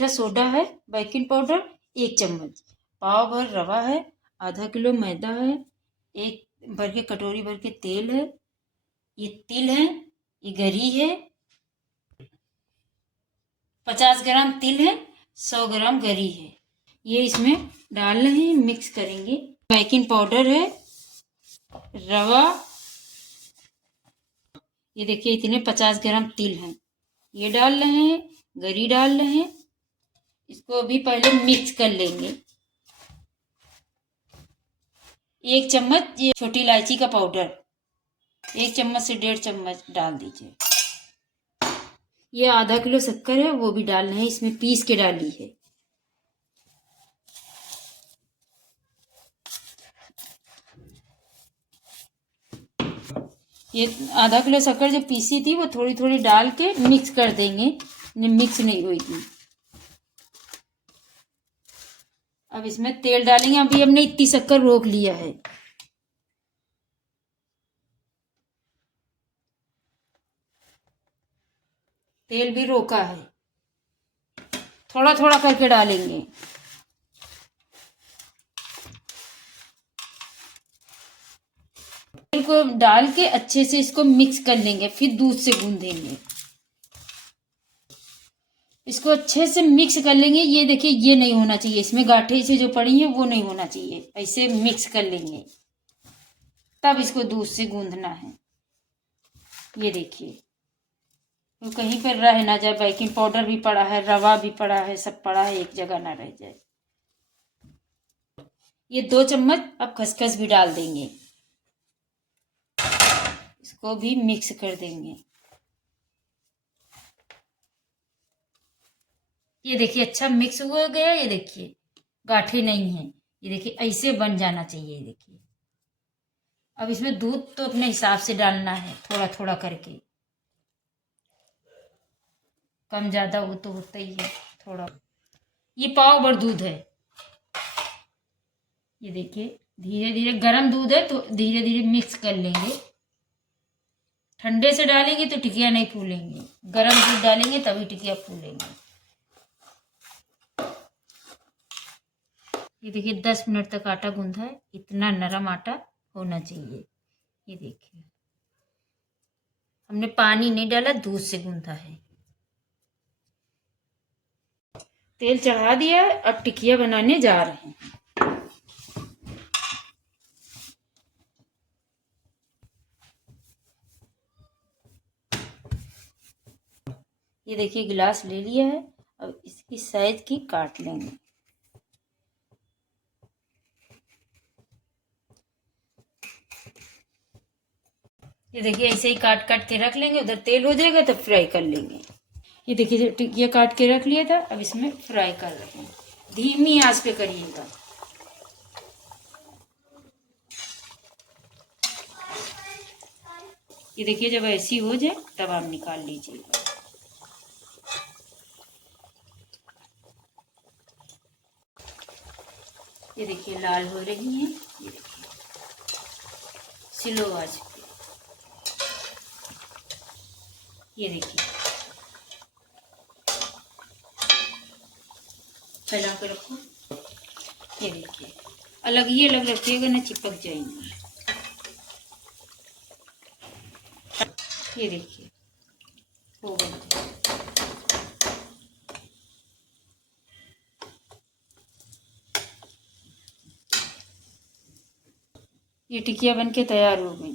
मीठा सोडा है, baking powder 1 चम्मच, पाव भर रवा है, आधा किलो मैदा है, एक भर के कटोरी भर के तेल है, ये तिल है, ये गरी है, 50 ग्राम तिल है, 100 ग्राम गरी है। ये इसमें डाल रहे हैं, मिक्स करेंगे। बेकिंग पाउडर है, रवा, ये देखिए इतने 50 ग्राम तिल हैं, ये डाल रहे हैं, गरी डाल रहे हैं। इसको अभी पहले मिक्स कर लेंगे। 1 चम्मच ये छोटी इलायची का पाउडर, 1 चम्मच से 1.5 चम्मच डाल दीजिए। ये आधा किलो शक्कर है, वो भी डालना है, इसमें पीस के डाली है। ये आधा किलो शक्कर जो पीसी थी वो थोड़ी थोड़ी डाल के मिक्स कर देंगे, मिक्स नहीं हुई थी। अब इसमें तेल डालेंगे। अभी हमने इतनी शक्कर रोक लिया है। तेल भी रोका है, थोड़ा थोड़ा करके डालेंगे। तेल को डाल के अच्छे से इसको मिक्स कर लेंगे, फिर दूध से गूंदेंगे। इसको अच्छे से मिक्स कर लेंगे। ये देखिए, ये नहीं होना चाहिए, इसमें गांठें से जो पड़ी है वो नहीं होना चाहिए। ऐसे मिक्स कर लेंगे, तब इसको दूध से गूंदना है। ये देखिए, तो कहीं पर रह ना जाए। बेकिंग पाउडर भी पड़ा है, रवा भी पड़ा है, सब पड़ा है, एक जगह ना रह जाए। ये 2 चम्मच अब खसखस भी डाल देंगे, इसको भी मिक्स कर देंगे। ये देखिए अच्छा मिक्स हो गया। ये देखिए गांठें नहीं है। ये देखिए ऐसे बन जाना चाहिए। ये देखिए, अब इसमें दूध तो अपने हिसाब से डालना है, थोड़ा थोड़ा करके। कम ज्यादा वो तो होता ही है थोड़ा। ये पाव भर दूध है। ये देखिए, धीरे धीरे, गर्म दूध है तो धीरे धीरे मिक्स कर लेंगे। ठंडे से डालेंगे तो टिकिया नहीं फूलेंगे, गर्म दूध डालेंगे तभी टिकिया फूलेंगे। ये देखिए 10 मिनट तक आटा गूंथा है, इतना नरम आटा होना चाहिए। ये देखिए, हमने पानी नहीं डाला, दूध से गूंथा है। तेल चढ़ा दिया है, अब टिकिया बनाने जा रहे हैं। ये देखिए गिलास ले लिया है, अब इसकी साइज की काट लेंगे। ये देखिए ऐसे ही काट काट के रख लेंगे, उधर तेल हो जाएगा तब फ्राई कर लेंगे। ये देखिए टिकिया काट के रख लिया था, अब इसमें फ्राई कर रहे हैं। धीमी आंच पे करिएगा। ये देखिए जब ऐसी हो जाए तब आप निकाल लीजिएगा। ये देखिए लाल हो रही हैं। ये देखिए स्लो आंच पे। ये देखिए फैला के रखो। ये देखिए अलग ही अलग रखिएगा ना, चिपक जाएंगे। ये देखिए हो गया। ये टिकिया बन के तैयार हो गई।